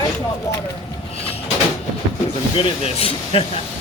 Ice, not water. Because I'm good at this.